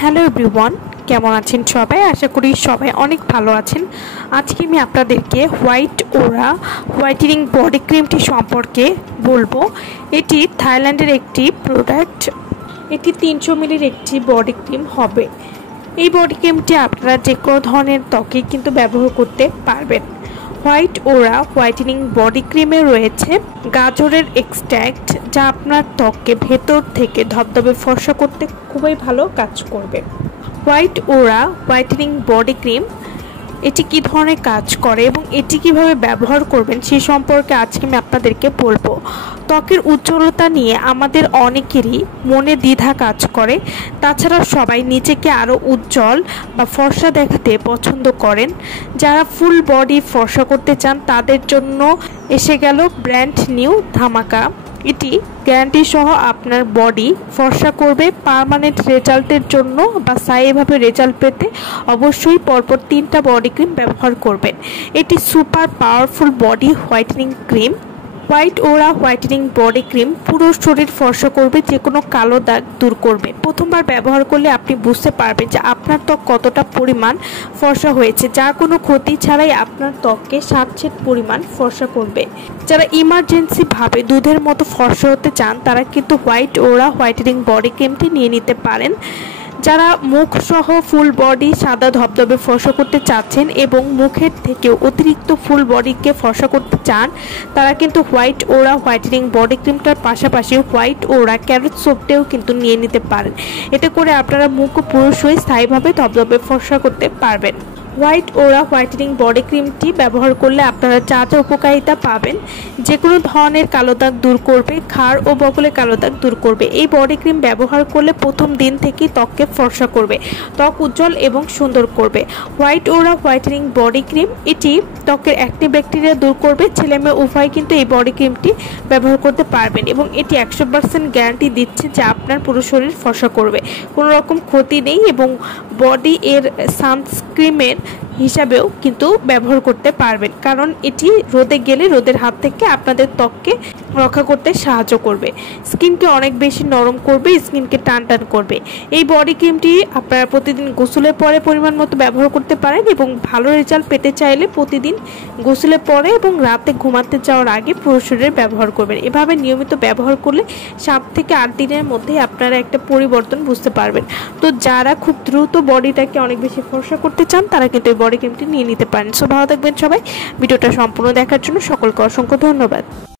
Hello everyone, কেমন আছেন সবাই? আশা করি সবাই অনেক ভালো আছেন। আজকে আমি আপনাদেরকে হোয়াইট ওরা হোয়াইটেনিং বডি ক্রিমটি সম্পর্কে বলবো। এটি থাইল্যান্ডের একটি প্রোডাক্ট। এটি 300 মিলির একটি বডি ক্রিম হবে। এই বডি ক্রিমটি আপনারা যে কোনো ধরনের ত্বকে কিন্তু ব্যবহার করতে পারবেন। হোয়াইট ওরা হোয়াইটেনিং বডি ক্রিমে রয়েছে গাজরের এক্সট্র্যাক্ট, যা আপনার ত্বককে ভেতর থেকে ধবধবে ফর্সা করতে খুবই ভালো কাজ করবে। হোয়াইট ওরা হোয়াইটেনিং বডি ক্রিম এটি কী ধরনের কাজ করে এবং এটি কিভাবে ব্যবহার করবেন সে সম্পর্কে আজকে আমি আপনাদেরকে বলবো। ত্বকের উজ্জ্বলতা নিয়ে আমাদের অনেকেরই মনে দ্বিধা কাজ করে। তাছাড়া সবাই নিজেকে আরও উজ্জ্বল বা ফর্সা দেখাতে পছন্দ করেন। যারা ফুল বডি ফর্সা করতে চান তাদের জন্য এসে গেল ব্র্যান্ড নিউ ধামাকা। এটি গ্যারান্টি সহ আপনার বডি ফর্সা করবে। পার্মানেন্ট রেজাল্টের জন্য বা স্থায়ীভাবে রেজাল্ট পেতে অবশ্যই পরপর 3টা বডি ক্রিম ব্যবহার করবেন। এটি super powerful body whitening cream. White ওরা হোয়াইটেনিং বডি ক্রিম পুরো শরীর ফর্সা করবে, যে কোনো কালো দাগ দূর করবে। প্রথমবার ব্যবহার করলে আপনি বুঝতে পারবেন যে আপনার ত্বক কতটা পরিমাণ ফর্সা হয়েছে, যা কোনো ক্ষতি ছাড়াই আপনার ত্বককে 60 পরিমাণ ফর্সা করবে। যারা ইমার্জেন্সিভাবে দুধের মতো ফর্সা হতে চান তারা কিন্তু হোয়াইট ওরা হোয়াইটেনিং বডি ক্রিমটি নিয়ে নিতে পারেন। যারা মুখ সহ ফুল বডি সাদা ধবধবে ফর্সা করতে চাচ্ছেন এবং মুখের থেকেও অতিরিক্ত ফুল বডিকে ফর্সা করতে চান তারা কিন্তু হোয়াইট ওরা হোয়াইটেনিং বডি ক্রিমটার পাশাপাশি হোয়াইট ওরা ক্যারট সোপটাও কিন্তু নিয়ে নিতে পারেন। এতে করে আপনারা মুখ ও পুরুষই স্থায়ীভাবে ধবধবে ফর্সা করতে পারবেন। হোয়াইট ওরা হোয়াইটেনিং বডি ক্রিমটি ব্যবহার করলে আপনারা যা যা উপকারিতা পাবেন, যে কোনো ধরনের কালো দাগ দূর করবে, ঘাড় ও বগলে কালো দাগ দূর করবে। এই বডি ক্রিম ব্যবহার করলে প্রথম দিন থেকেই ত্বককে ফর্সা করবে, ত্বক উজ্জ্বল এবং সুন্দর করবে। হোয়াইট ওরা হোয়াইটেনিং বডি ক্রিম এটি ত্বকের অ্যাক্নে ব্যাকটেরিয়া দূর করবে। ছেলে মেয়ে উভয় কিন্তু এই বডি ক্রিমটি ব্যবহার করতে পারবেন এবং এটি 100% গ্যারান্টি দিচ্ছে যে আপনার পুরো শরীর ফর্সা করবে, কোনো রকম ক্ষতি নেই এবং বডি এর সানস্ক্রিমের হিসাবেও কিন্তু ব্যবহার করতে পারবেন, কারণ এটি রোদে গেলে রোদের হাত থেকে আপনাদের ত্বককে রক্ষা করতে সাহায্য করবে। স্কিনকে অনেক বেশি নরম করবে, স্কিনকে টান টান করবে। এই বডি ক্রিমটি আপনারা প্রতিদিন গোসলের পরে পরিমাণ মতো ব্যবহার করতে পারেন এবং ভালো রেজাল্ট পেতে চাইলে প্রতিদিন গোসলের পরে এবং রাতে ঘুমাতে যাওয়ার আগে পুরো শরীরে ব্যবহার করবেন। এভাবে নিয়মিত ব্যবহার করলে 7 থেকে 8 দিনের মধ্যেই আপনারা একটা পরিবর্তন বুঝতে পারবেন। তো যারা খুব দ্রুত বডিটাকে অনেক বেশি ফর্সা করতে চান তারা কিন্তু এই বডি ক্রিমটি নিয়ে নিতে পারেন। সো ভালো থাকবেন সবাই। ভিডিওটা সম্পূর্ণ দেখার জন্য সকলকে অসংখ্য ধন্যবাদ।